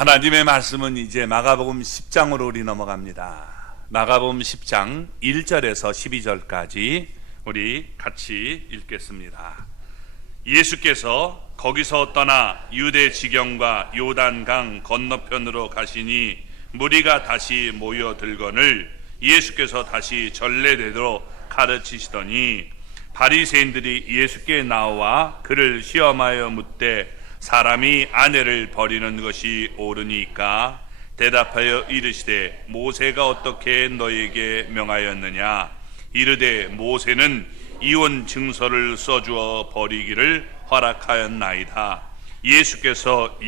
하나님의 말씀은 이제 마가복음 10장으로 우리 넘어갑니다. 마가복음 10장 1절에서 12절까지 우리 같이 읽겠습니다. 예수께서 거기서 떠나 유대 지경과 요단강 건너편으로 가시니 무리가 다시 모여들거늘 예수께서 다시 전례대로 가르치시더니 바리새인들이 예수께 나와 그를 시험하여 묻되 사람이 아내를 버리는 것이 옳으니까 대답하여 이르시되 모세가 어떻게 너에게 명하였느냐 이르되 모세는 이혼 증서를 써주어 버리기를 허락하였나이다. 예수께서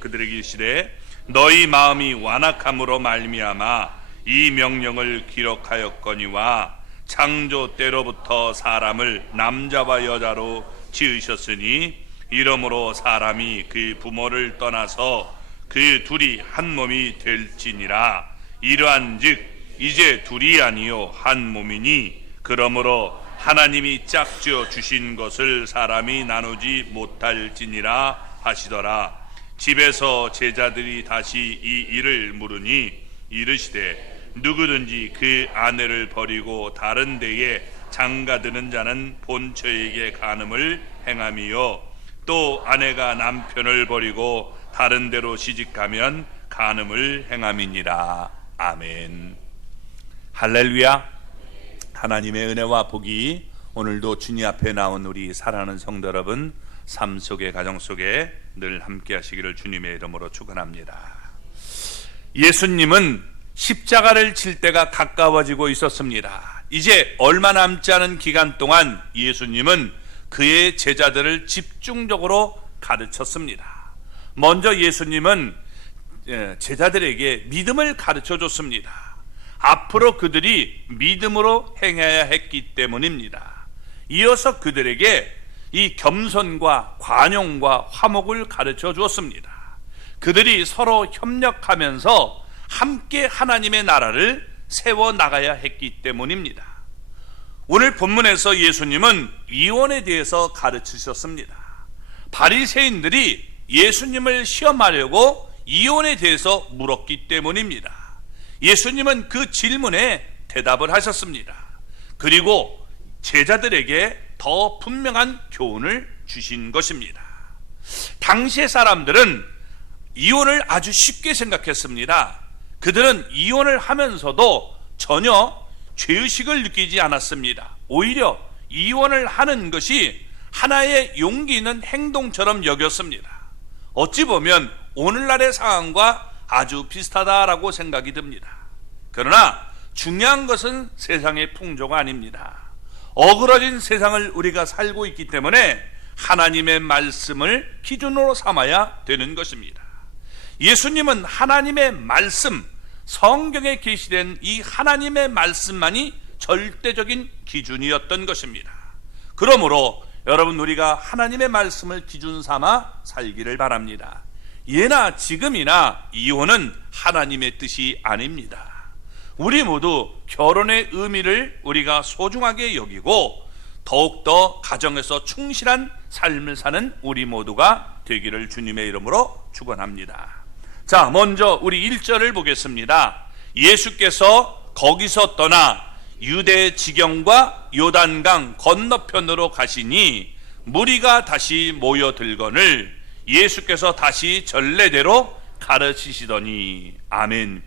그들에게 이르시되 너희 마음이 완악함으로 말미암아 이 명령을 기록하였거니와 창조 때로부터 사람을 남자와 여자로 지으셨으니 이러므로 사람이 그 부모를 떠나서 그 둘이 한 몸이 될지니라. 이러한즉 이제 둘이 아니요 한 몸이니 그러므로 하나님이 짝지어 주신 것을 사람이 나누지 못할지니라 하시더라. 집에서 제자들이 다시 이 일을 물으니 이르시되 누구든지 그 아내를 버리고 다른 데에 장가드는 자는 본처에게 간음을 행함이요 또 아내가 남편을 버리고 다른 데로 시집가면 간음을 행함이니라. 아멘. 할렐루야. 하나님의 은혜와 복이 오늘도 주님 앞에 나온 우리 사랑하는 성도 여러분 삶 속에 가정 속에 늘 함께 하시기를 주님의 이름으로 축원합니다. 예수님은 십자가를 칠 때가 가까워지고 있었습니다. 이제 얼마 남지 않은 기간 동안 예수님은 그의 제자들을 집중적으로 가르쳤습니다. 먼저 예수님은 제자들에게 믿음을 가르쳐 줬습니다. 앞으로 그들이 믿음으로 행해야 했기 때문입니다. 이어서 그들에게 이 겸손과 관용과 화목을 가르쳐 주었습니다. 그들이 서로 협력하면서 함께 하나님의 나라를 세워나가야 했기 때문입니다. 오늘 본문에서 예수님은 이혼에 대해서 가르치셨습니다. 바리새인들이 예수님을 시험하려고 이혼에 대해서 물었기 때문입니다. 예수님은 그 질문에 대답을 하셨습니다. 그리고 제자들에게 더 분명한 교훈을 주신 것입니다. 당시의 사람들은 이혼을 아주 쉽게 생각했습니다. 그들은 이혼을 하면서도 전혀 죄의식을 느끼지 않았습니다. 오히려 이혼을 하는 것이 하나의 용기 있는 행동처럼 여겼습니다. 어찌 보면 오늘날의 상황과 아주 비슷하다라고 생각이 듭니다. 그러나 중요한 것은 세상의 풍조가 아닙니다. 어그러진 세상을 우리가 살고 있기 때문에 하나님의 말씀을 기준으로 삼아야 되는 것입니다. 예수님은 하나님의 말씀, 성경에 계시된 이 하나님의 말씀만이 절대적인 기준이었던 것입니다. 그러므로 여러분 우리가 하나님의 말씀을 기준 삼아 살기를 바랍니다. 예나 지금이나 이혼은 하나님의 뜻이 아닙니다. 우리 모두 결혼의 의미를 우리가 소중하게 여기고 더욱더 가정에서 충실한 삶을 사는 우리 모두가 되기를 주님의 이름으로 축원합니다. 자, 먼저 우리 1절을 보겠습니다. 예수께서 거기서 떠나 유대 지경과 요단강 건너편으로 가시니 무리가 다시 모여들거늘 예수께서 다시 전례대로 가르치시더니. 아멘.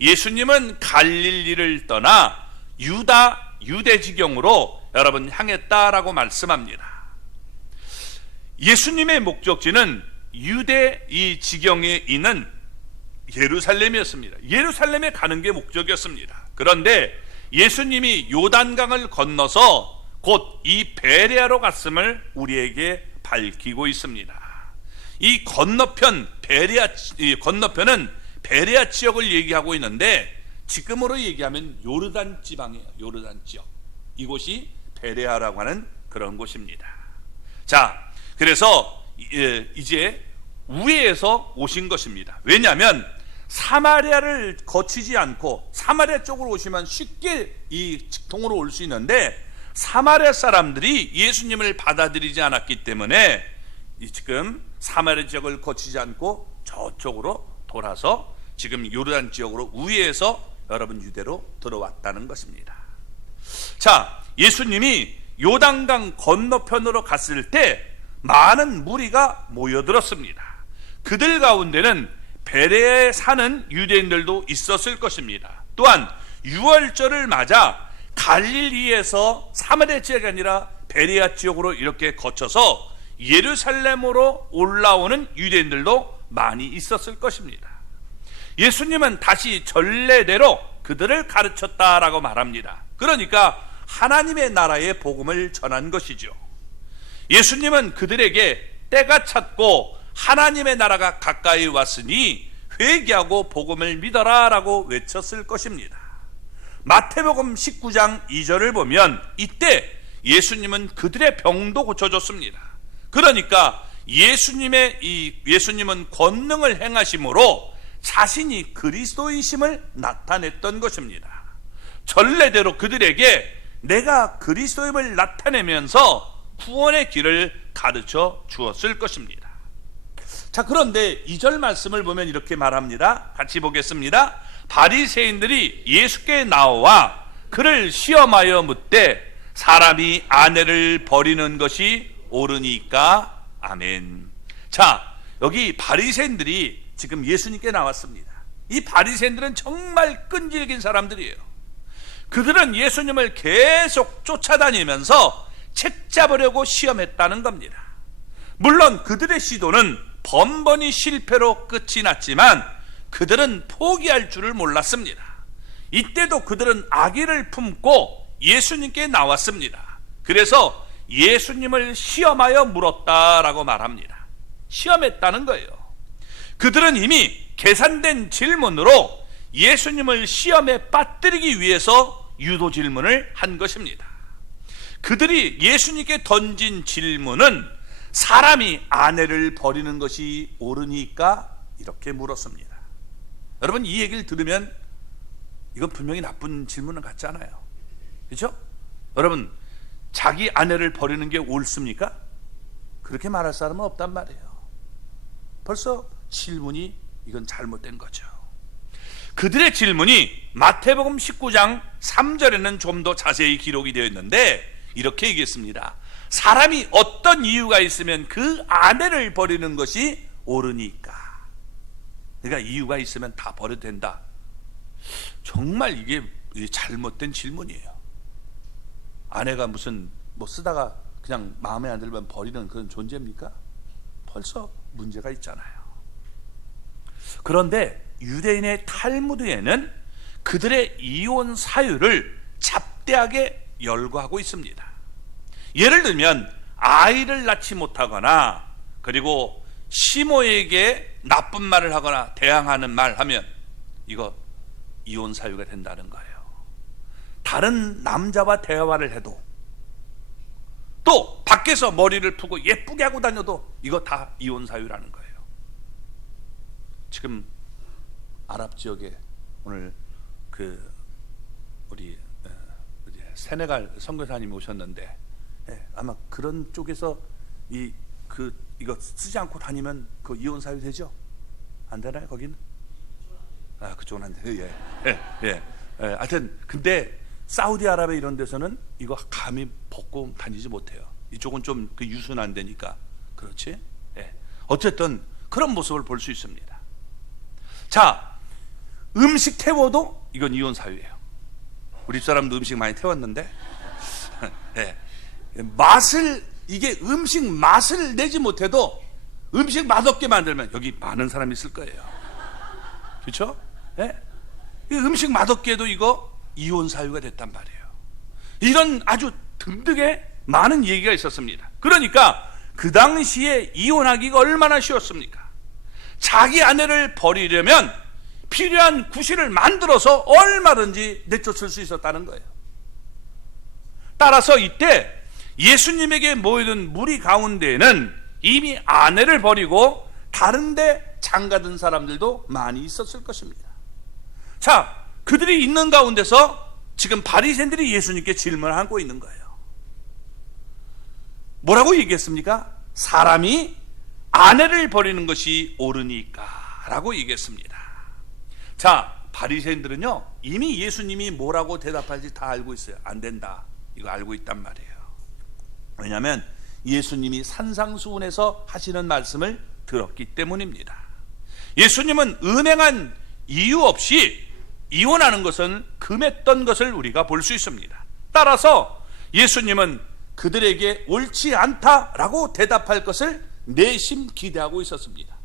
예수님은 갈릴리를 떠나 유대 지경으로 여러분 향했다라고 말씀합니다. 예수님의 목적지는 유대 이 지경에 있는 예루살렘이었습니다. 예루살렘에 가는 게 목적이었습니다. 그런데 예수님이 요단강을 건너서 곧 이 베레아로 갔음을 우리에게 밝히고 있습니다. 이 건너편은 베레아 지역을 얘기하고 있는데 지금으로 얘기하면 요르단 지방이에요. 요르단 지역. 이곳이 베레아라고 하는 그런 곳입니다. 자, 그래서 이제 우회에서 오신 것입니다. 왜냐하면 사마리아를 거치지 않고 사마리아 쪽으로 오시면 쉽게 이 직통으로 올 수 있는데 사마리아 사람들이 예수님을 받아들이지 않았기 때문에 지금 사마리아 지역을 거치지 않고 저쪽으로 돌아서 지금 요르단 지역으로 우회해서 여러분 유대로 들어왔다는 것입니다. 자, 예수님이 요단강 건너편으로 갔을 때 많은 무리가 모여들었습니다. 그들 가운데는 베레아에 사는 유대인들도 있었을 것입니다. 또한 유월절을 맞아 갈릴리에서 사마리아 지역이 아니라 베레아 지역으로 이렇게 거쳐서 예루살렘으로 올라오는 유대인들도 많이 있었을 것입니다. 예수님은 다시 전례대로 그들을 가르쳤다라고 말합니다. 그러니까 하나님의 나라의 복음을 전한 것이죠. 예수님은 그들에게 때가 찼고 하나님의 나라가 가까이 왔으니 회개하고 복음을 믿어라 라고 외쳤을 것입니다. 마태복음 19장 2절을 보면 이때 예수님은 그들의 병도 고쳐줬습니다. 그러니까 예수님은 권능을 행하심으로 자신이 그리스도이심을 나타냈던 것입니다. 전례대로 그들에게 내가 그리스도임을 나타내면서 구원의 길을 가르쳐 주었을 것입니다. 자, 그런데 2절 말씀을 보면 이렇게 말합니다. 같이 보겠습니다. 바리새인들이 예수께 나와 그를 시험하여 묻되 사람이 아내를 버리는 것이 옳으니까? 아멘. 자, 여기 바리새인들이 지금 예수님께 나왔습니다. 이 바리새인들은 정말 끈질긴 사람들이에요. 그들은 예수님을 계속 쫓아다니면서 책 잡으려고 시험했다는 겁니다. 물론 그들의 시도는 번번이 실패로 끝이 났지만 그들은 포기할 줄을 몰랐습니다. 이때도 그들은 악의를 품고 예수님께 나왔습니다. 그래서 예수님을 시험하여 물었다라고 말합니다. 시험했다는 거예요. 그들은 이미 계산된 질문으로 예수님을 시험에 빠뜨리기 위해서 유도 질문을 한 것입니다. 그들이 예수님께 던진 질문은 사람이 아내를 버리는 것이 옳으니까? 이렇게 물었습니다. 여러분, 이 얘기를 들으면 이건 분명히 나쁜 질문은 같지 않아요. 그렇죠? 여러분, 자기 아내를 버리는 게 옳습니까? 그렇게 말할 사람은 없단 말이에요. 벌써 질문이 이건 잘못된 거죠. 그들의 질문이 마태복음 19장 3절에는 좀 더 자세히 기록이 되어 있는데 이렇게 얘기했습니다. 사람이 어떤 이유가 있으면 그 아내를 버리는 것이 옳으니까. 그러니까 이유가 있으면 다 버려도 된다. 정말 이게 잘못된 질문이에요. 아내가 무슨 쓰다가 그냥 마음에 안 들면 버리는 그런 존재입니까? 벌써 문제가 있잖아요. 그런데 유대인의 탈무드에는 그들의 이혼 사유를 잡대하게 열거하고 있습니다. 예를 들면 아이를 낳지 못하거나 그리고 시모에게 나쁜 말을 하거나 대항하는 말 하면 이거 이혼 사유가 된다는 거예요. 다른 남자와 대화를 해도 또 밖에서 머리를 푸고 예쁘게 하고 다녀도 이거 다 이혼 사유라는 거예요. 지금 아랍 지역에 오늘 우리 세네갈 선교사님이 오셨는데 아마 그런 쪽에서 이거 쓰지 않고 다니면 그 이혼 사유 되죠? 안 되나요 거기는? 아, 그쪽은 안 돼요. 예. 하여튼 근데 사우디아라비아 이런 데서는 이거 감히 벗고 다니지 못해요. 이쪽은 좀 유순한 데니까. 그렇지? 예. 어쨌든 그런 모습을 볼 수 있습니다. 자, 음식 태워도 이건 이혼 사유예요. 우리 집사람도 음식 많이 태웠는데 예. 이게 음식 맛을 내지 못해도 음식 맛없게 만들면 여기 많은 사람이 있을 거예요. 그렇죠? 예? 음식 맛없게 해도 이거 이혼 사유가 됐단 말이에요. 이런 아주 듬득에 많은 얘기가 있었습니다. 그러니까 그 당시에 이혼하기가 얼마나 쉬웠습니까? 자기 아내를 버리려면 필요한 구실을 만들어서 얼마든지 내쫓을 수 있었다는 거예요. 따라서 이때 예수님에게 모이던 무리 가운데에는 이미 아내를 버리고 다른 데 장가든 사람들도 많이 있었을 것입니다. 자, 그들이 있는 가운데서 지금 바리새인들이 예수님께 질문하고 있는 거예요. 뭐라고 얘기했습니까? 사람이 아내를 버리는 것이 옳으니까 라고 얘기했습니다. 자, 바리새인들은요 이미 예수님이 뭐라고 대답할지 다 알고 있어요. 안 된다, 이거 알고 있단 말이에요. 왜냐하면 예수님이 산상수훈에서 하시는 말씀을 들었기 때문입니다. 예수님은 은행한 이유 없이 이혼하는 것은 금했던 것을 우리가 볼 수 있습니다. 따라서 예수님은 그들에게 옳지 않다라고 대답할 것을 내심 기대하고 있었습니다.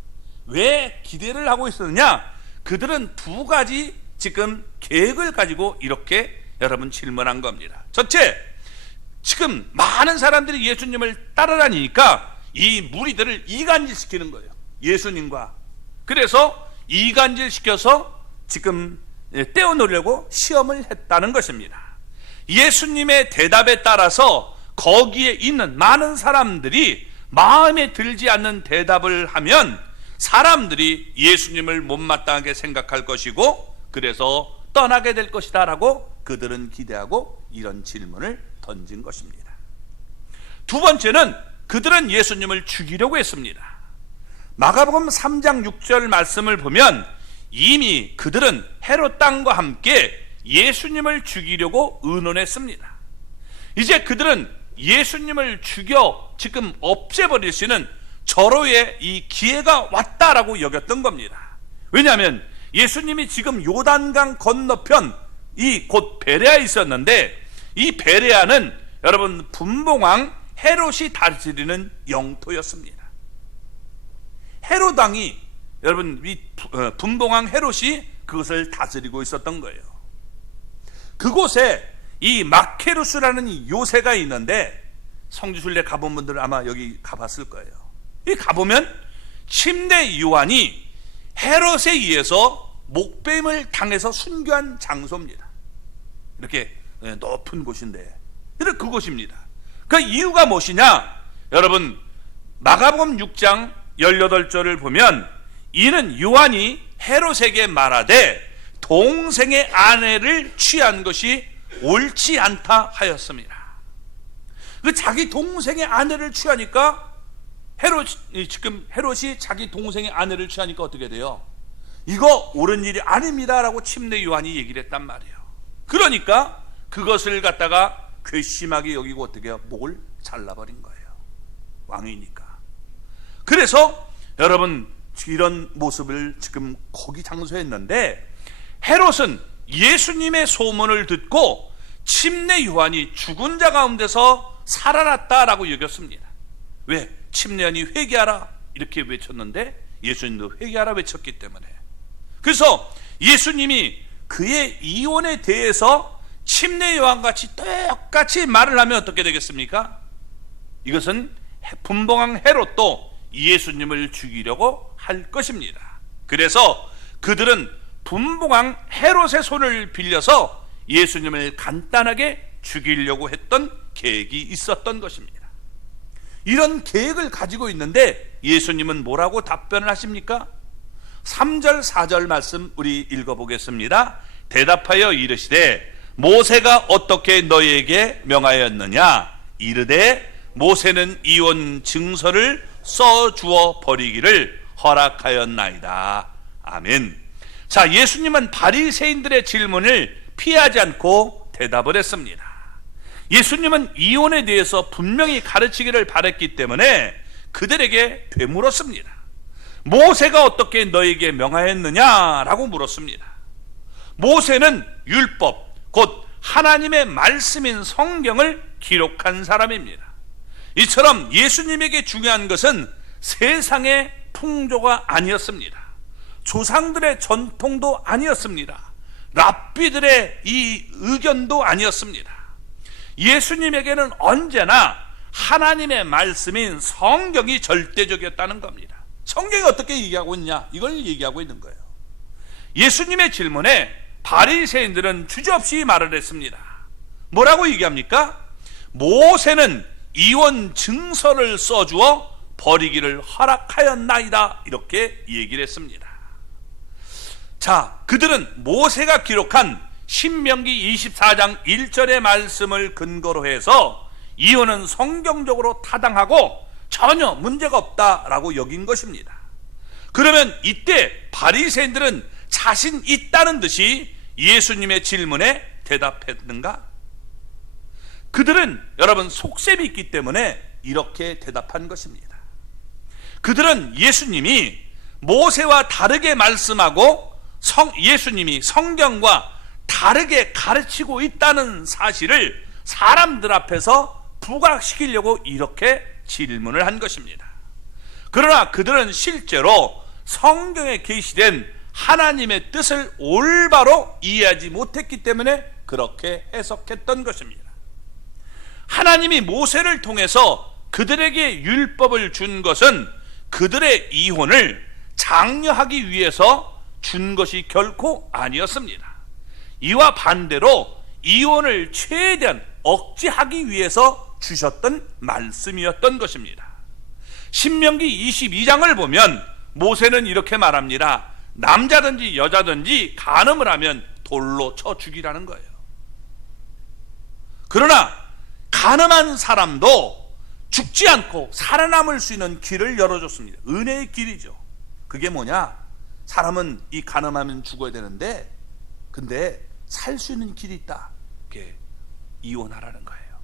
왜 기대를 하고 있었느냐? 그들은 두 가지 지금 계획을 가지고 이렇게 여러분 질문한 겁니다. 첫째, 지금 많은 사람들이 예수님을 따라다니니까 이 무리들을 이간질시키는 거예요. 예수님과. 그래서 이간질시켜서 지금 떼어놓으려고 시험을 했다는 것입니다. 예수님의 대답에 따라서 거기에 있는 많은 사람들이 마음에 들지 않는 대답을 하면 사람들이 예수님을 못마땅하게 생각할 것이고 그래서 떠나게 될 것이다 라고 그들은 기대하고 이런 질문을 던진 것입니다. 두 번째는 그들은 예수님을 죽이려고 했습니다. 마가복음 3장 6절 말씀을 보면 이미 그들은 헤롯 땅과 함께 예수님을 죽이려고 의논했습니다. 이제 그들은 예수님을 죽여 지금 없애버릴 수 있는 절호의 이 기회가 왔다라고 여겼던 겁니다. 왜냐하면 예수님이 지금 요단강 건너편 이 곧 베레아에 있었는데 이 베레아는 여러분 분봉왕 헤롯이 다스리는 영토였습니다. 헤롯 왕이 여러분 이 분봉왕 헤롯이 그것을 다스리고 있었던 거예요. 그곳에 이 마케루스라는 이 요새가 있는데 성지순례 가본 분들 아마 여기 가봤을 거예요. 이 가보면 침례 요한이 헤롯에 의해서 목뱀을 당해서 순교한 장소입니다. 이렇게 높은 곳인데 이렇게 그곳입니다. 그 이유가 무엇이냐? 여러분 마가복음 6장 18절을 보면 이는 요한이 헤롯에게 말하되 동생의 아내를 취한 것이 옳지 않다 하였습니다. 그 자기 동생의 아내를 취하니까 헤롯이 자기 동생의 아내를 취하니까 어떻게 돼요? 이거 옳은 일이 아닙니다라고 침례 요한이 얘기를 했단 말이에요. 그러니까 그것을 갖다가 괘씸하게 여기고 어떻게 해요? 목을 잘라버린 거예요. 왕이니까. 그래서 여러분 이런 모습을 지금 거기 장소에 했는데 헤롯은 예수님의 소문을 듣고 침례 요한이 죽은 자 가운데서 살아났다라고 여겼습니다. 왜? 침례 요한이 회개하라 이렇게 외쳤는데 예수님도 회개하라 외쳤기 때문에. 그래서 예수님이 그의 이혼에 대해서 침례 요한같이 똑같이 말을 하면 어떻게 되겠습니까? 이것은 분봉왕 헤롯도 예수님을 죽이려고 할 것입니다. 그래서 그들은 분봉왕 헤롯의 손을 빌려서 예수님을 간단하게 죽이려고 했던 계획이 있었던 것입니다. 이런 계획을 가지고 있는데 예수님은 뭐라고 답변을 하십니까? 3절 4절 말씀 우리 읽어보겠습니다. 대답하여 이르시되 모세가 어떻게 너희에게 명하였느냐? 이르되 모세는 이혼 증서를 써주어 버리기를 허락하였나이다. 아멘. 자, 예수님은 바리새인들의 질문을 피하지 않고 대답을 했습니다. 예수님은 이혼에 대해서 분명히 가르치기를 바랬기 때문에 그들에게 되물었습니다. 모세가 어떻게 너에게 명하였느냐라고 물었습니다. 모세는 율법, 곧 하나님의 말씀인 성경을 기록한 사람입니다. 이처럼 예수님에게 중요한 것은 세상의 풍조가 아니었습니다. 조상들의 전통도 아니었습니다. 랍비들의 이 의견도 아니었습니다. 예수님에게는 언제나 하나님의 말씀인 성경이 절대적이었다는 겁니다. 성경이 어떻게 얘기하고 있냐? 이걸 얘기하고 있는 거예요. 예수님의 질문에 바리새인들은 주저없이 말을 했습니다. 뭐라고 얘기합니까? 모세는 이혼 증서를 써주어 버리기를 허락하였나이다 이렇게 얘기를 했습니다. 자, 그들은 모세가 기록한 신명기 24장 1절의 말씀을 근거로 해서 이혼은 성경적으로 타당하고 전혀 문제가 없다라고 여긴 것입니다. 그러면 이때 바리새인들은 자신 있다는 듯이 예수님의 질문에 대답했는가? 그들은 여러분 속셈이 있기 때문에 이렇게 대답한 것입니다. 그들은 예수님이 모세와 다르게 말씀하고 예수님이 성경과 다르게 가르치고 있다는 사실을 사람들 앞에서 부각시키려고 이렇게 질문을 한 것입니다. 그러나 그들은 실제로 성경에 계시된 하나님의 뜻을 올바로 이해하지 못했기 때문에 그렇게 해석했던 것입니다. 하나님이 모세를 통해서 그들에게 율법을 준 것은 그들의 이혼을 장려하기 위해서 준 것이 결코 아니었습니다. 이와 반대로 이혼을 최대한 억제하기 위해서 주셨던 말씀이었던 것입니다. 신명기 22장을 보면 모세는 이렇게 말합니다. 남자든지 여자든지 간음을 하면 돌로 쳐 죽이라는 거예요. 그러나 간음한 사람도 죽지 않고 살아남을 수 있는 길을 열어줬습니다. 은혜의 길이죠. 그게 뭐냐? 사람은 이 간음하면 죽어야 되는데 근데 살 수 있는 길이 있다. 그게 이혼하라는 거예요.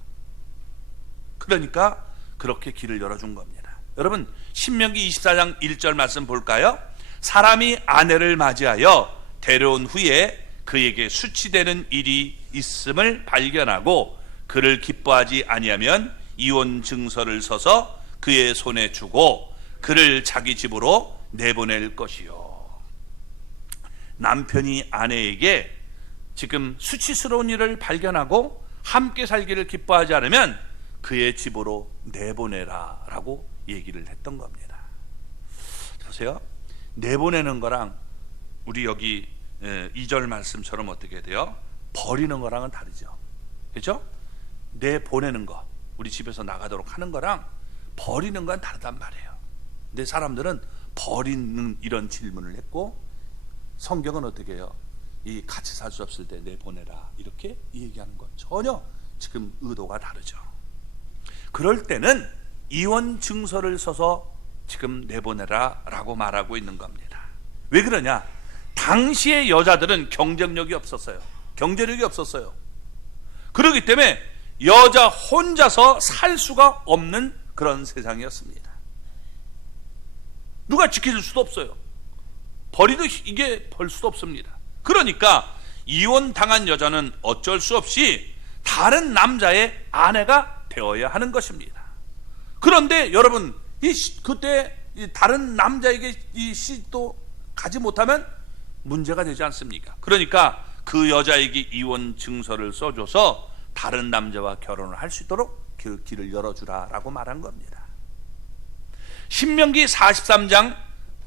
그러니까 그렇게 길을 열어준 겁니다. 여러분 신명기 24장 1절 말씀 볼까요? 사람이 아내를 맞이하여 데려온 후에 그에게 수치되는 일이 있음을 발견하고 그를 기뻐하지 아니하면 이혼 증서를 써서 그의 손에 주고 그를 자기 집으로 내보낼 것이요. 남편이 아내에게 지금 수치스러운 일을 발견하고 함께 살기를 기뻐하지 않으면 그의 집으로 내보내라 라고 얘기를 했던 겁니다. 보세요. 내보내는 거랑 우리 여기 2절 말씀처럼 어떻게 돼요? 버리는 거랑은 다르죠. 그렇죠? 내보내는 거, 우리 집에서 나가도록 하는 거랑 버리는 건 다르단 말이에요. 근데 사람들은 버리는 이런 질문을 했고 성경은 어떻게 해요? 이 같이 살 수 없을 때 내보내라 이렇게 얘기하는 것 전혀 지금 의도가 다르죠. 그럴 때는 이혼 증서를 써서 지금 내보내라 라고 말하고 있는 겁니다. 왜 그러냐? 당시의 여자들은 경쟁력이 없었어요. 경제력이 없었어요. 그렇기 때문에 여자 혼자서 살 수가 없는 그런 세상이었습니다. 누가 지켜줄 수도 없어요. 버리도 이게 벌 수도 없습니다. 그러니까 이혼당한 여자는 어쩔 수 없이 다른 남자의 아내가 되어야 하는 것입니다. 그런데 여러분 그때 다른 남자에게 이 시도 가지 못하면 문제가 되지 않습니까? 그러니까 그 여자에게 이혼 증서를 써줘서 다른 남자와 결혼을 할 수 있도록 그 길을 열어주라라고 말한 겁니다. 신명기 24장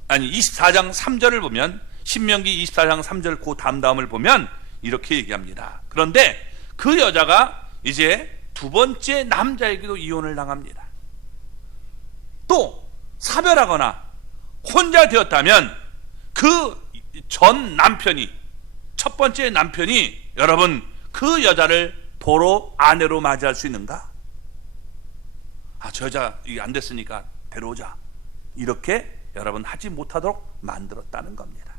3절을 보면 신명기 24장 3절 그 다음을 보면 이렇게 얘기합니다. 그런데 그 여자가 이제 두 번째 남자에게도 이혼을 당합니다. 또 사별하거나 혼자 되었다면 그 전 남편이 첫 번째 남편이 여러분 그 여자를 보러 아내로 맞이할 수 있는가? 저 여자 이게 안 됐으니까 데려오자 이렇게 여러분 하지 못하도록 만들었다는 겁니다.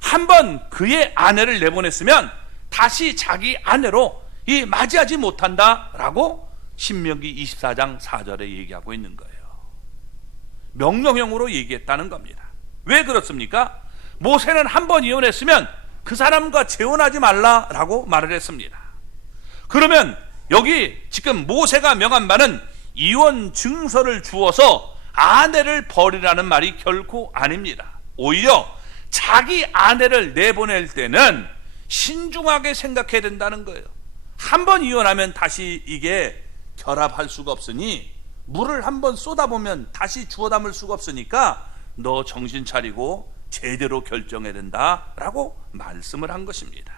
한번 그의 아내를 내보냈으면 다시 자기 아내로 맞이하지 못한다라고 신명기 24장 4절에 얘기하고 있는 거예요. 명령형으로 얘기했다는 겁니다. 왜 그렇습니까? 모세는 한 번 이혼했으면 그 사람과 재혼하지 말라라고 말을 했습니다. 그러면 여기 지금 모세가 명한 바는 이혼 증서를 주어서 아내를 버리라는 말이 결코 아닙니다. 오히려 자기 아내를 내보낼 때는 신중하게 생각해야 된다는 거예요. 한 번 이혼하면 다시 이게 결합할 수가 없으니 물을 한 번 쏟아보면 다시 주워 담을 수가 없으니까 너 정신 차리고 제대로 결정해야 된다라고 말씀을 한 것입니다.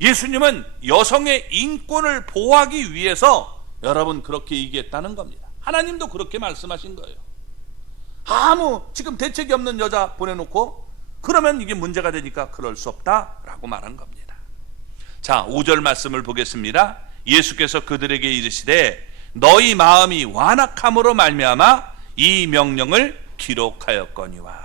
예수님은 여성의 인권을 보호하기 위해서 여러분 그렇게 얘기했다는 겁니다. 하나님도 그렇게 말씀하신 거예요. 아무 지금 대책이 없는 여자 보내놓고 그러면 이게 문제가 되니까 그럴 수 없다라고 말한 겁니다. 자, 5절 말씀을 보겠습니다. 예수께서 그들에게 이르시되 너희 마음이 완악함으로 말미암아 이 명령을 기록하였거니와.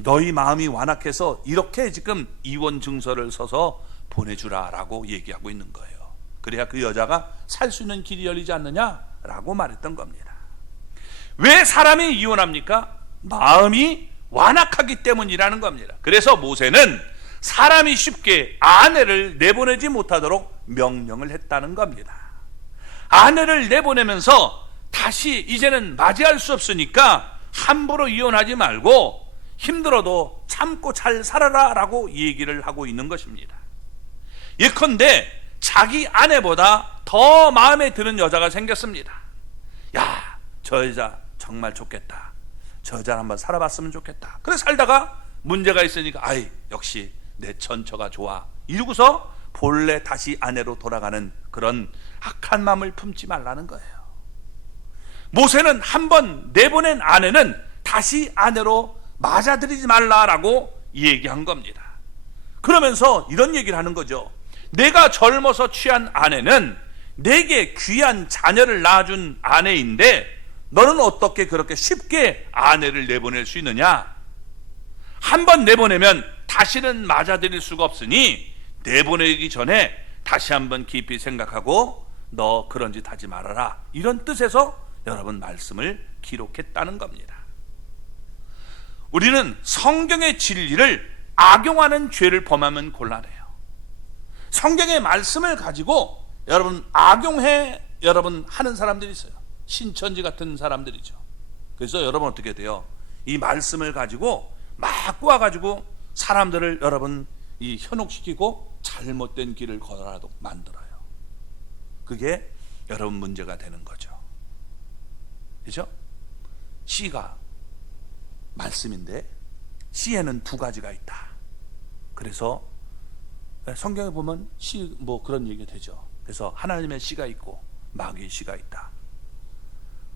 너희 마음이 완악해서 이렇게 지금 이혼 증서를 써서 보내주라라고 얘기하고 있는 거예요. 그래야 그 여자가 살 수 있는 길이 열리지 않느냐라고 말했던 겁니다. 왜 사람이 이혼합니까? 마음이 완악하기 때문이라는 겁니다. 그래서 모세는 사람이 쉽게 아내를 내보내지 못하도록 명령을 했다는 겁니다. 아내를 내보내면서 다시 이제는 맞이할 수 없으니까 함부로 이혼하지 말고 힘들어도 참고 잘 살아라 라고 얘기를 하고 있는 것입니다. 예컨대 자기 아내보다 더 마음에 드는 여자가 생겼습니다. 야, 저 여자 정말 좋겠다. 저 여자를 한번 살아봤으면 좋겠다. 그래 살다가 문제가 있으니까 아이 역시 내 전처가 좋아 이러고서 본래 다시 아내로 돌아가는 그런 악한 마음을 품지 말라는 거예요. 모세는 한번 내보낸 아내는 다시 아내로 맞아들이지 말라라고 얘기한 겁니다. 그러면서 이런 얘기를 하는 거죠. 내가 젊어서 취한 아내는 내게 귀한 자녀를 낳아준 아내인데 너는 어떻게 그렇게 쉽게 아내를 내보낼 수 있느냐? 한번 내보내면 다시는 맞아들일 수가 없으니 내보내기 전에 다시 한번 깊이 생각하고 너 그런 짓 하지 말아라. 이런 뜻에서 여러분 말씀을 기록했다는 겁니다. 우리는 성경의 진리를 악용하는 죄를 범하면 곤란해요. 성경의 말씀을 가지고 여러분 악용해 여러분 하는 사람들이 있어요. 신천지 같은 사람들이죠. 그래서 여러분 어떻게 돼요? 이 말씀을 가지고 막 꼬아가지고 사람들을 여러분 이 현혹시키고 잘못된 길을 걸어라도 만들어요. 그게 여러분 문제가 되는 거죠. 그렇죠? 씨가 말씀인데 씨에는 두 가지가 있다. 그래서 성경에 보면 씨 뭐 그런 얘기가 되죠. 그래서 하나님의 씨가 있고 마귀의 씨가 있다.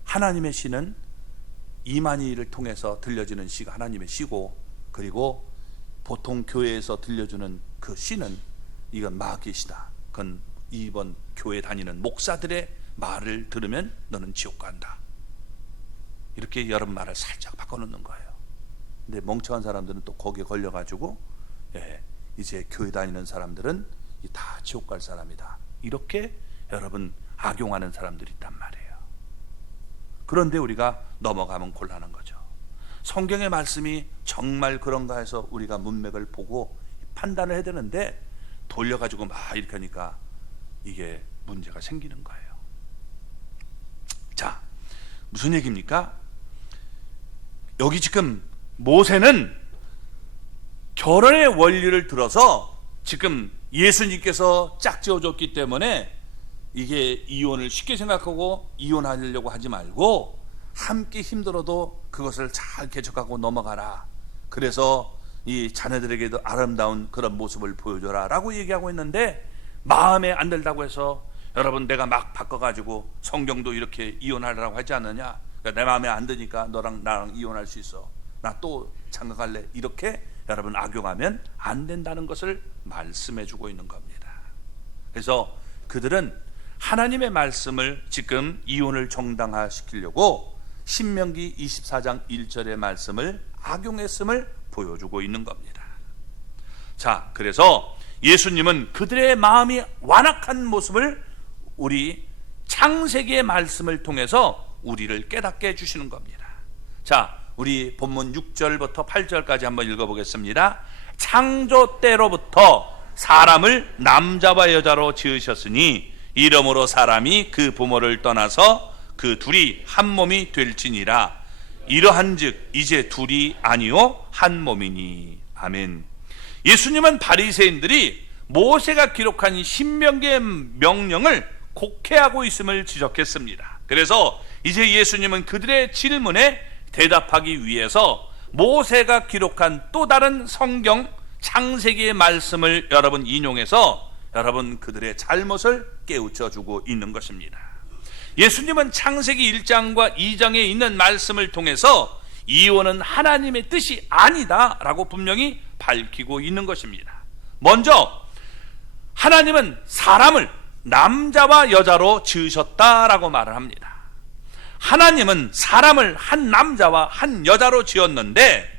하나님의 씨는 이만희를 통해서 들려지는 씨가 하나님의 씨고, 그리고 보통 교회에서 들려주는 그 씨는 이건 마귀의 씨다. 그건 이번 교회 다니는 목사들의 말을 들으면 너는 지옥 간다. 이렇게 여러분 말을 살짝 바꿔놓는 거예요. 근데 멍청한 사람들은 또 거기에 걸려가지고 이제 교회 다니는 사람들은 다 지옥 갈 사람이다. 이렇게 여러분 악용하는 사람들이 있단 말이에요. 그런데 우리가 넘어가면 곤란한 거죠. 성경의 말씀이 정말 그런가 해서 우리가 문맥을 보고 판단을 해야 되는데 돌려가지고 막 이렇게 하니까 이게 문제가 생기는 거예요. 자, 무슨 얘기입니까? 여기 지금 모세는 결혼의 원리를 들어서 지금 예수님께서 짝지어줬기 때문에 이게 이혼을 쉽게 생각하고 이혼하려고 하지 말고 함께 힘들어도 그것을 잘 개척하고 넘어가라. 그래서 이 자녀들에게도 아름다운 그런 모습을 보여줘라 라고 얘기하고 있는데, 마음에 안 들다고 해서 여러분 내가 막 바꿔가지고 성경도 이렇게 이혼하라고 하지 않느냐, 그러니까 내 마음에 안 드니까 너랑 나랑 이혼할 수 있어, 나 또 장가갈래, 이렇게 여러분 악용하면 안 된다는 것을 말씀해 주고 있는 겁니다. 그래서 그들은 하나님의 말씀을 지금 이혼을 정당화시키려고 신명기 24장 1절의 말씀을 악용했음을 보여주고 있는 겁니다. 자, 그래서 예수님은 그들의 마음이 완악한 모습을 우리 창세기의 말씀을 통해서 우리를 깨닫게 해주시는 겁니다. 자, 우리 본문 6절부터 8절까지 한번 읽어보겠습니다. 창조 때로부터 사람을 남자와 여자로 지으셨으니 이러므로 사람이 그 부모를 떠나서 그 둘이 한 몸이 될지니라. 이러한즉 이제 둘이 아니요 한 몸이니. 아멘. 예수님은 바리새인들이 모세가 기록한 신명기의 명령을 곡해하고 있음을 지적했습니다. 그래서 이제 예수님은 그들의 질문에 대답하기 위해서 모세가 기록한 또 다른 성경 창세기의 말씀을 여러분 인용해서 여러분 그들의 잘못을 깨우쳐 주고 있는 것입니다. 예수님은 창세기 1장과 2장에 있는 말씀을 통해서 이혼은 하나님의 뜻이 아니다 라고 분명히 밝히고 있는 것입니다. 먼저 하나님은 사람을 남자와 여자로 지으셨다라고 말을 합니다. 하나님은 사람을 한 남자와 한 여자로 지었는데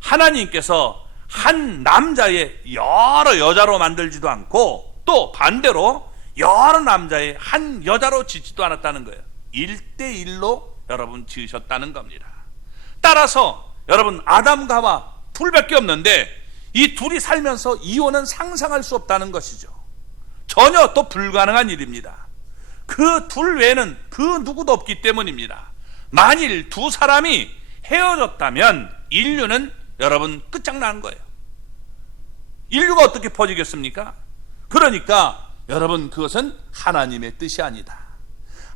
하나님께서 한 남자의 여러 여자로 만들지도 않고 또 반대로 여러 남자의 한 여자로 짓지도 않았다는 거예요. 1대1로 여러분 지으셨다는 겁니다. 따라서 여러분 아담과 하와 둘밖에 없는데 이 둘이 살면서 이혼은 상상할 수 없다는 것이죠. 전혀 또 불가능한 일입니다. 그 둘 외에는 그 누구도 없기 때문입니다. 만일 두 사람이 헤어졌다면 인류는 여러분 끝장나는 거예요. 인류가 어떻게 퍼지겠습니까? 그러니까 여러분 그것은 하나님의 뜻이 아니다.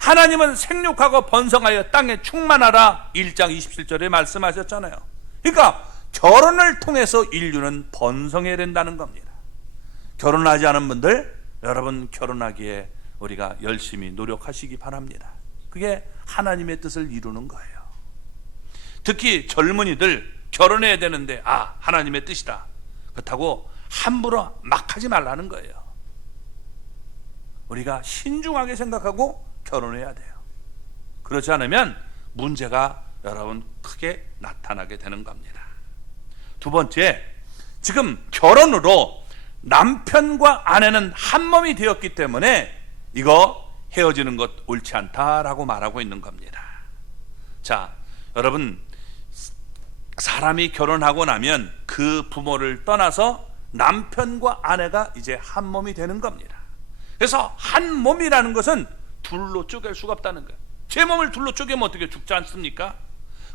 하나님은 생육하고 번성하여 땅에 충만하라 1장 27절에 말씀하셨잖아요. 그러니까 결혼을 통해서 인류는 번성해야 된다는 겁니다. 결혼하지 않은 분들 여러분 결혼하기에 우리가 열심히 노력하시기 바랍니다. 그게 하나님의 뜻을 이루는 거예요. 특히 젊은이들 결혼해야 되는데 하나님의 뜻이다. 그렇다고 함부로 막 하지 말라는 거예요. 우리가 신중하게 생각하고 결혼해야 돼요. 그렇지 않으면 문제가 여러분 크게 나타나게 되는 겁니다. 두 번째, 지금 결혼으로 남편과 아내는 한 몸이 되었기 때문에 이거 헤어지는 것 옳지 않다라고 말하고 있는 겁니다. 자, 여러분 사람이 결혼하고 나면 그 부모를 떠나서 남편과 아내가 이제 한 몸이 되는 겁니다. 그래서 한 몸이라는 것은 둘로 쪼갤 수가 없다는 거예요. 제 몸을 둘로 쪼개면 어떻게 죽지 않습니까?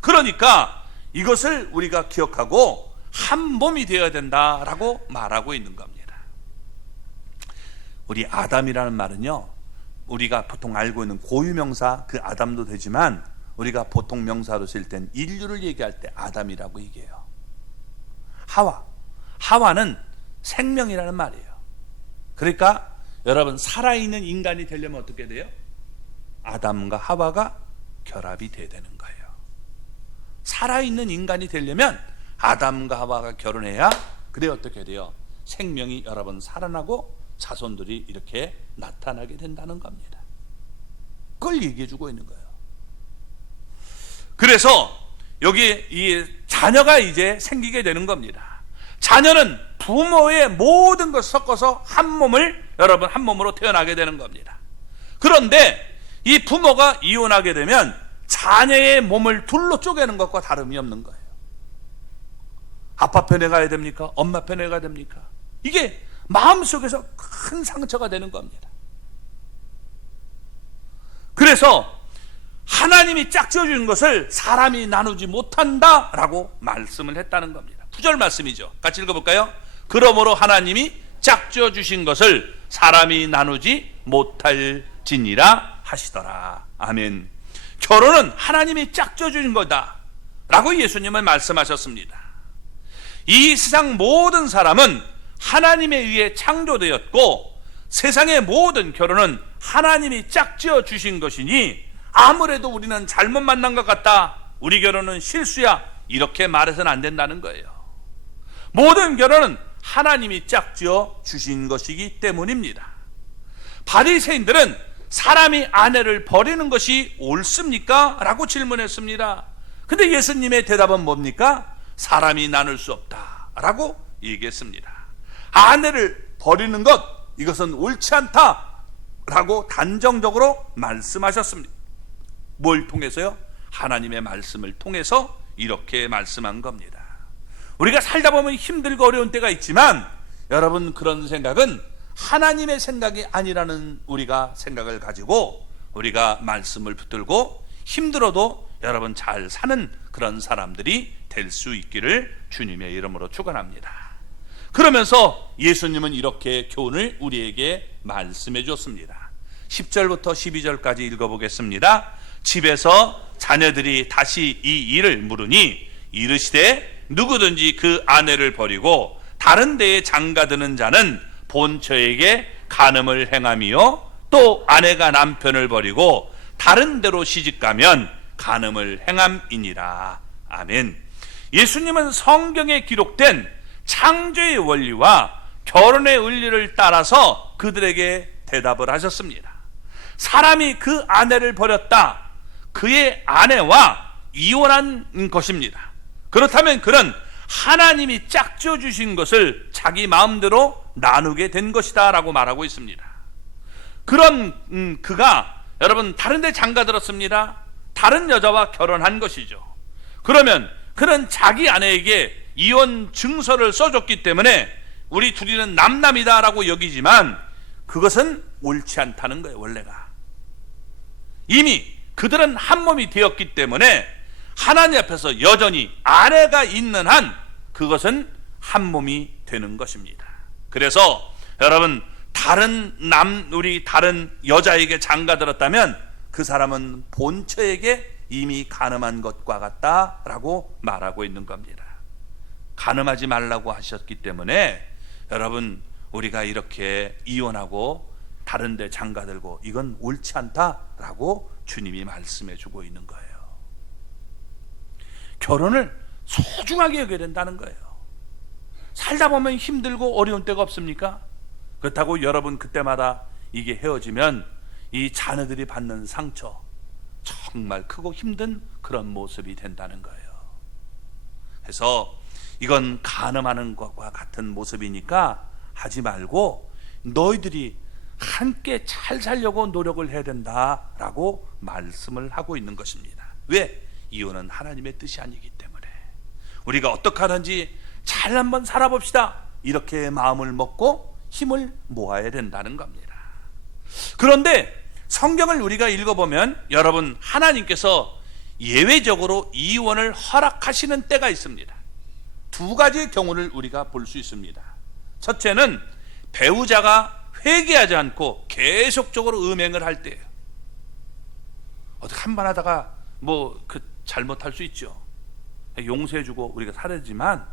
그러니까 이것을 우리가 기억하고 한 몸이 되어야 된다라고 말하고 있는 겁니다. 우리 아담이라는 말은요, 우리가 보통 알고 있는 고유명사 그 아담도 되지만 우리가 보통 명사로 쓸 땐 인류를 얘기할 때 아담이라고 얘기해요. 하와는 생명이라는 말이에요. 그러니까 여러분 살아있는 인간이 되려면 어떻게 돼요? 아담과 하와가 결합이 돼야 되는 거예요. 살아있는 인간이 되려면 아담과 하와가 결혼해야 그래 어떻게 돼요? 생명이 여러분 살아나고 자손들이 이렇게 나타나게 된다는 겁니다. 그걸 얘기해주고 있는 거예요. 그래서 여기 이 자녀가 이제 생기게 되는 겁니다. 자녀는 부모의 모든 것을 섞어서 한 몸을 여러분 한 몸으로 태어나게 되는 겁니다. 그런데 이 부모가 이혼하게 되면 자녀의 몸을 둘로 쪼개는 것과 다름이 없는 거예요. 아빠 편에 가야 됩니까? 엄마 편에 가야 됩니까? 이게 마음속에서 큰 상처가 되는 겁니다. 그래서 하나님이 짝지어주는 것을 사람이 나누지 못한다라고 말씀을 했다는 겁니다. 9절 말씀이죠. 같이 읽어볼까요? 그러므로 하나님이 짝지어주신 것을 사람이 나누지 못할지니라 하시더라. 아멘. 결혼은 하나님이 짝지어주신 거다 라고 예수님은 말씀하셨습니다. 이 세상 모든 사람은 하나님에 의해 창조되었고 세상의 모든 결혼은 하나님이 짝지어 주신 것이니 아무래도 우리는 잘못 만난 것 같다, 우리 결혼은 실수야, 이렇게 말해서는 안 된다는 거예요. 모든 결혼은 하나님이 짝지어 주신 것이기 때문입니다. 바리새인들은 사람이 아내를 버리는 것이 옳습니까? 라고 질문했습니다. 근데 예수님의 대답은 뭡니까? 사람이 나눌 수 없다 라고 얘기했습니다. 아내를 버리는 것, 이것은 옳지 않다 라고 단정적으로 말씀하셨습니다. 뭘 통해서요? 하나님의 말씀을 통해서 이렇게 말씀한 겁니다. 우리가 살다 보면 힘들고 어려운 때가 있지만 여러분 그런 생각은 하나님의 생각이 아니라는 우리가 생각을 가지고 우리가 말씀을 붙들고 힘들어도 여러분 잘 사는 그런 사람들이 될 수 있기를 주님의 이름으로 축원합니다. 그러면서 예수님은 이렇게 교훈을 우리에게 말씀해 줬습니다. 10절부터 12절까지 읽어보겠습니다. 집에서 자녀들이 다시 이 일을 물으니 이르시되 누구든지 그 아내를 버리고 다른 데에 장가드는 자는 본처에게 간음을 행함이요 또 아내가 남편을 버리고 다른 데로 시집가면 간음을 행함이니라. 아멘. 예수님은 성경에 기록된 창조의 원리와 결혼의 원리를 따라서 그들에게 대답을 하셨습니다. 사람이 그 아내를 버렸다, 그의 아내와 이혼한 것입니다. 그렇다면 그는 하나님이 짝지어 주신 것을 자기 마음대로 나누게 된 것이다 라고 말하고 있습니다. 그런 그가 여러분 다른 데 장가 들었습니다. 다른 여자와 결혼한 것이죠. 그러면 그는 자기 아내에게 이혼 증서를 써줬기 때문에 우리 둘이는 남남이다 라고 여기지만 그것은 옳지 않다는 거예요. 원래가 이미 그들은 한 몸이 되었기 때문에 하나님 앞에서 여전히 아내가 있는 한 그것은 한 몸이 되는 것입니다. 그래서 여러분 우리 다른 여자에게 장가들었다면 그 사람은 본처에게 이미 간음한 것과 같다라고 말하고 있는 겁니다. 간음하지 말라고 하셨기 때문에 여러분 우리가 이렇게 이혼하고 다른 데 장가들고 이건 옳지 않다라고 주님이 말씀해 주고 있는 거예요. 결혼을 소중하게 여겨야 된다는 거예요. 살다 보면 힘들고 어려운 때가 없습니까? 그렇다고 여러분 그때마다 이게 헤어지면 이 자녀들이 받는 상처 정말 크고 힘든 그런 모습이 된다는 거예요. 그래서 이건 간음하는 것과 같은 모습이니까 하지 말고 너희들이 함께 잘 살려고 노력을 해야 된다라고 말씀을 하고 있는 것입니다. 왜? 이혼은 하나님의 뜻이 아니기 때문에 우리가 어떻게 하는지 잘 한번 살아봅시다 이렇게 마음을 먹고 힘을 모아야 된다는 겁니다. 그런데 성경을 우리가 읽어보면 여러분 하나님께서 예외적으로 이혼을 허락하시는 때가 있습니다. 두 가지의 경우를 우리가 볼 수 있습니다. 첫째는 배우자가 회개하지 않고 계속적으로 음행을 할 때예요. 어떻게 한 번 하다가 잘못할 수 있죠. 용서해주고 우리가 살아야지만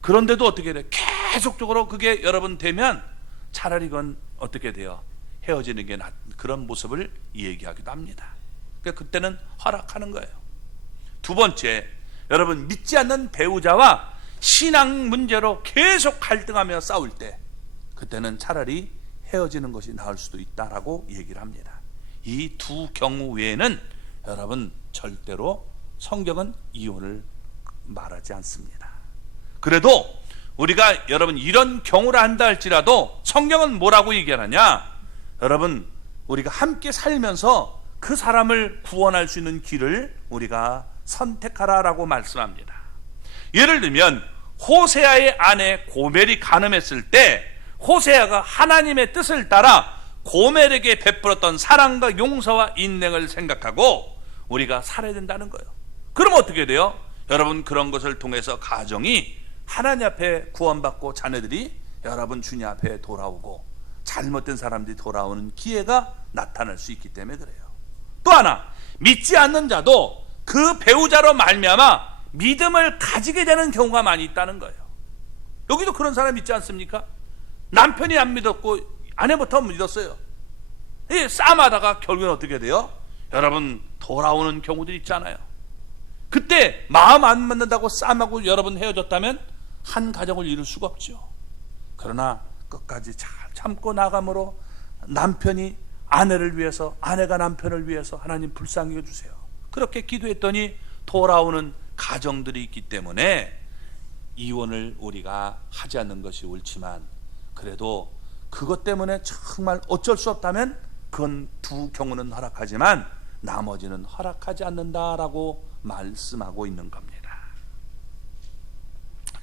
그런데도 어떻게 돼요? 계속적으로 그게 여러분 되면 차라리 그건 어떻게 돼요? 헤어지는 게 그런 모습을 얘기하기도 합니다. 그러니까 그때는 허락하는 거예요. 두 번째, 여러분 믿지 않는 배우자와 신앙 문제로 계속 갈등하며 싸울 때 그때는 차라리 헤어지는 것이 나을 수도 있다라고 얘기를 합니다. 이 두 경우 외에는 여러분 절대로 성경은 이혼을 말하지 않습니다. 그래도 우리가 여러분 이런 경우를 한다 할지라도 성경은 뭐라고 얘기하느냐? 여러분 우리가 함께 살면서 그 사람을 구원할 수 있는 길을 우리가 선택하라라고 말씀합니다. 예를 들면 호세아의 아내 고멜이 간음했을 때 호세아가 하나님의 뜻을 따라 고멜에게 베풀었던 사랑과 용서와 인내를 생각하고 우리가 살아야 된다는 거예요. 그럼 어떻게 돼요? 여러분 그런 것을 통해서 가정이 하나님 앞에 구원받고 자녀들이 여러분 주님 앞에 돌아오고 잘못된 사람들이 돌아오는 기회가 나타날 수 있기 때문에 그래요. 또 하나, 믿지 않는 자도 그 배우자로 말미암아 믿음을 가지게 되는 경우가 많이 있다는 거예요. 여기도 그런 사람 있지 않습니까? 남편이 안 믿었고 아내부터 믿었어요. 싸움하다가 결국엔 어떻게 돼요? 여러분 돌아오는 경우들이 있잖아요. 그때 마음 안 맞는다고 싸움하고 여러분 헤어졌다면 한 가정을 이룰 수가 없죠. 그러나 끝까지 잘 참고 나감으로 남편이 아내를 위해서, 아내가 남편을 위해서 하나님 불쌍히 해주세요. 그렇게 기도했더니 돌아오는 가정들이 있기 때문에 이혼을 우리가 하지 않는 것이 옳지만 그래도 그것 때문에 정말 어쩔 수 없다면 그건 두 경우는 허락하지만 나머지는 허락하지 않는다라고 말씀하고 있는 겁니다.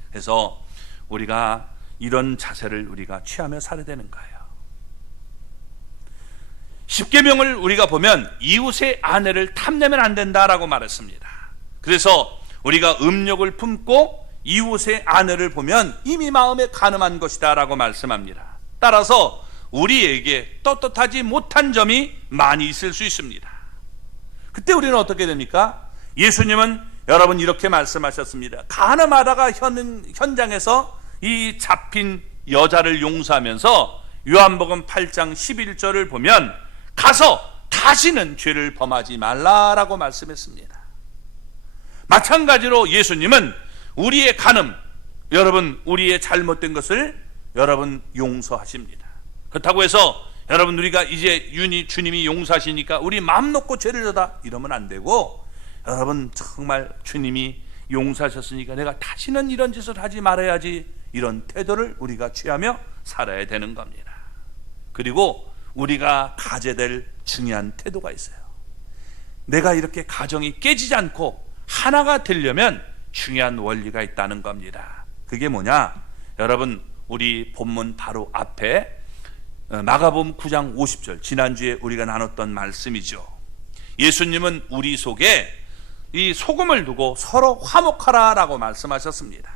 그래서 우리가 이런 자세를 우리가 취하며 살아야 되는 거예요. 십계명을 우리가 보면 이웃의 아내를 탐내면 안 된다라고 말했습니다. 그래서 우리가 음욕을 품고 이웃의 아내를 보면 이미 마음에 간음한 것이다 라고 말씀합니다. 따라서 우리에게 떳떳하지 못한 점이 많이 있을 수 있습니다. 그때 우리는 어떻게 됩니까? 예수님은 여러분 이렇게 말씀하셨습니다. 간음하다가 현장에서 이 잡힌 여자를 용서하면서 요한복음 8장 11절을 보면 가서 다시는 죄를 범하지 말라라고 말씀했습니다. 마찬가지로 예수님은 우리의 간음, 여러분 우리의 잘못된 것을 여러분 용서하십니다. 그렇다고 해서 여러분 우리가 이제 주님이 용서하시니까 우리 마음 놓고 죄를 져다 이러면 안 되고 여러분 정말 주님이 용서하셨으니까 내가 다시는 이런 짓을 하지 말아야지, 이런 태도를 우리가 취하며 살아야 되는 겁니다. 그리고 우리가 가져야 될 중요한 태도가 있어요. 내가 이렇게 가정이 깨지지 않고 하나가 되려면 중요한 원리가 있다는 겁니다. 그게 뭐냐? 여러분, 우리 본문 바로 앞에 마가복음 9장 50절, 지난주에 우리가 나눴던 말씀이죠. 예수님은 우리 속에 이 소금을 두고 서로 화목하라라고 말씀하셨습니다.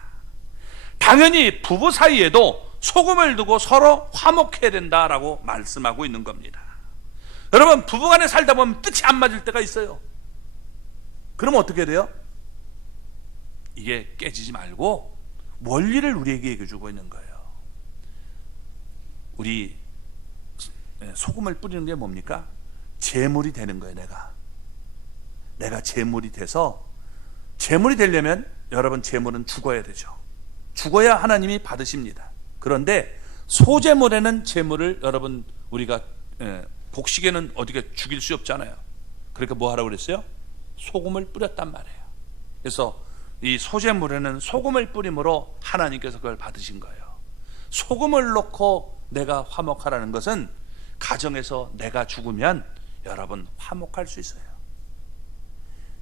당연히 부부 사이에도 소금을 두고 서로 화목해야 된다라고 말씀하고 있는 겁니다. 여러분, 부부간에 살다 보면 뜻이 안 맞을 때가 있어요. 그럼 어떻게 돼요? 이게 깨지지 말고 원리를 우리에게 얘기해주고 있는 거예요. 우리 소금을 뿌리는 게 뭡니까? 제물이 되는 거예요. 내가 제물이 돼서, 제물이 되려면 여러분, 제물은 죽어야 되죠. 죽어야 하나님이 받으십니다. 그런데 소제물에는 제물을 여러분, 우리가 곡식에는 어떻게 죽일 수 없잖아요. 그러니까 뭐 하라고 그랬어요? 소금을 뿌렸단 말이에요. 그래서 이 소제물에는 소금을 뿌림으로 하나님께서 그걸 받으신 거예요. 소금을 넣고 내가 화목하라는 것은 가정에서 내가 죽으면 여러분 화목할 수 있어요.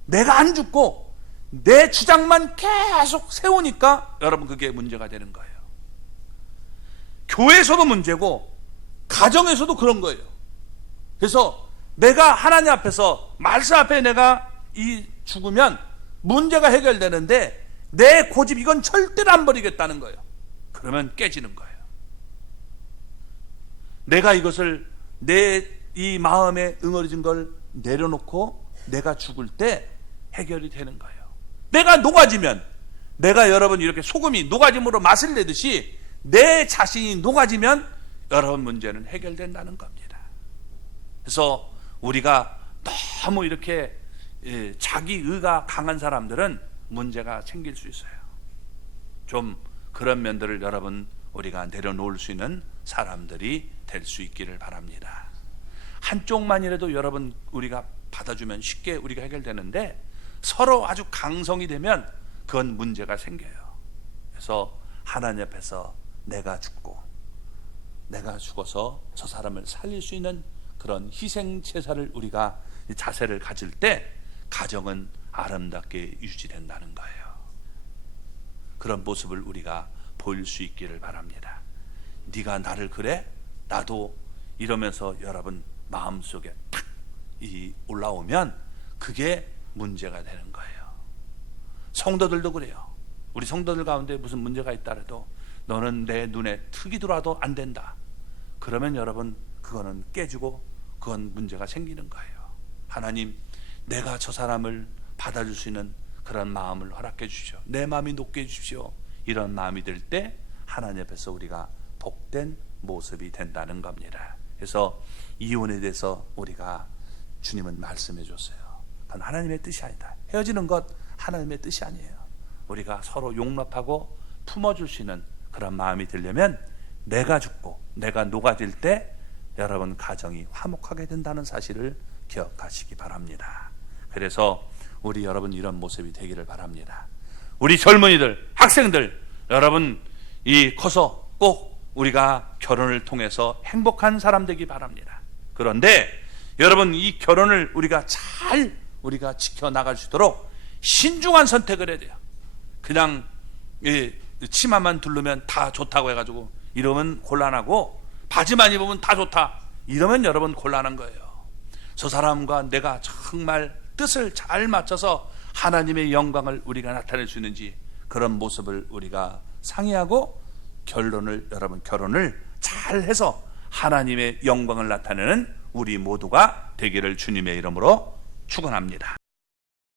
내가 안 죽고 내 주장만 계속 세우니까 여러분 그게 문제가 되는 거예요. 교회에서도 문제고 가정에서도 그런 거예요. 그래서 내가 하나님 앞에서, 말씀 앞에 내가 이 죽으면 문제가 해결되는데 내 고집 이건 절대로 안 버리겠다는 거예요. 그러면 깨지는 거예요. 내가 이것을 내 이 마음에 응어리진 걸 내려놓고 내가 죽을 때 해결이 되는 거예요. 내가 녹아지면, 내가 여러분 이렇게 소금이 녹아짐으로 맛을 내듯이 내 자신이 녹아지면 여러분 문제는 해결된다는 겁니다. 그래서 우리가 너무 이렇게 자기 의가 강한 사람들은 문제가 생길 수 있어요. 좀 그런 면들을 여러분 우리가 내려놓을 수 있는 사람들이 될 수 있기를 바랍니다. 한쪽만이라도 여러분 우리가 받아주면 쉽게 우리가 해결되는데 서로 아주 강성이 되면 그건 문제가 생겨요. 그래서 하나님 앞에서 내가 죽어서 저 사람을 살릴 수 있는 그런 희생 제사를 우리가 자세를 가질 때 가정은 아름답게 유지된다는 거예요. 그런 모습을 우리가 보일 수 있기를 바랍니다. 네가 나를 그래? 나도 이러면서 여러분 마음속에 탁 올라오면 그게 문제가 되는 거예요. 성도들도 그래요. 우리 성도들 가운데 무슨 문제가 있다라도 너는 내 눈에 흙이 들어와도 안 된다. 그러면 여러분 그거는 깨지고 그건 문제가 생기는 거예요. 하나님, 내가 저 사람을 받아줄 수 있는 그런 마음을 허락해 주십시오. 내 마음이 높게 해주십시오. 이런 마음이 들 때 하나님 앞에서 우리가 복된 모습이 된다는 겁니다. 그래서 이혼에 대해서 우리가 주님은 말씀해 줬어요. 그건 하나님의 뜻이 아니다. 헤어지는 것 하나님의 뜻이 아니에요. 우리가 서로 용납하고 품어줄 수 있는 그런 마음이 들려면 내가 죽고 내가 녹아질 때 여러분 가정이 화목하게 된다는 사실을 기억하시기 바랍니다. 그래서 우리 여러분 이런 모습이 되기를 바랍니다. 우리 젊은이들, 학생들, 여러분 이 커서 꼭 우리가 결혼을 통해서 행복한 사람 되기 바랍니다. 그런데 여러분 이 결혼을 우리가 잘 지켜나갈 수 있도록 신중한 선택을 해야 돼요. 그냥 치마만 두르면 다 좋다고 해가지고 이러면 곤란하고, 바지만 입으면 다 좋다 이러면 여러분 곤란한 거예요. 저 사람과 내가 정말 뜻을 잘 맞춰서 하나님의 영광을 우리가 나타낼 수 있는지 그런 모습을 우리가 상의하고 결론을 결혼을 잘 해서 하나님의 영광을 나타내는 우리 모두가 되기를 주님의 이름으로 축원합니다.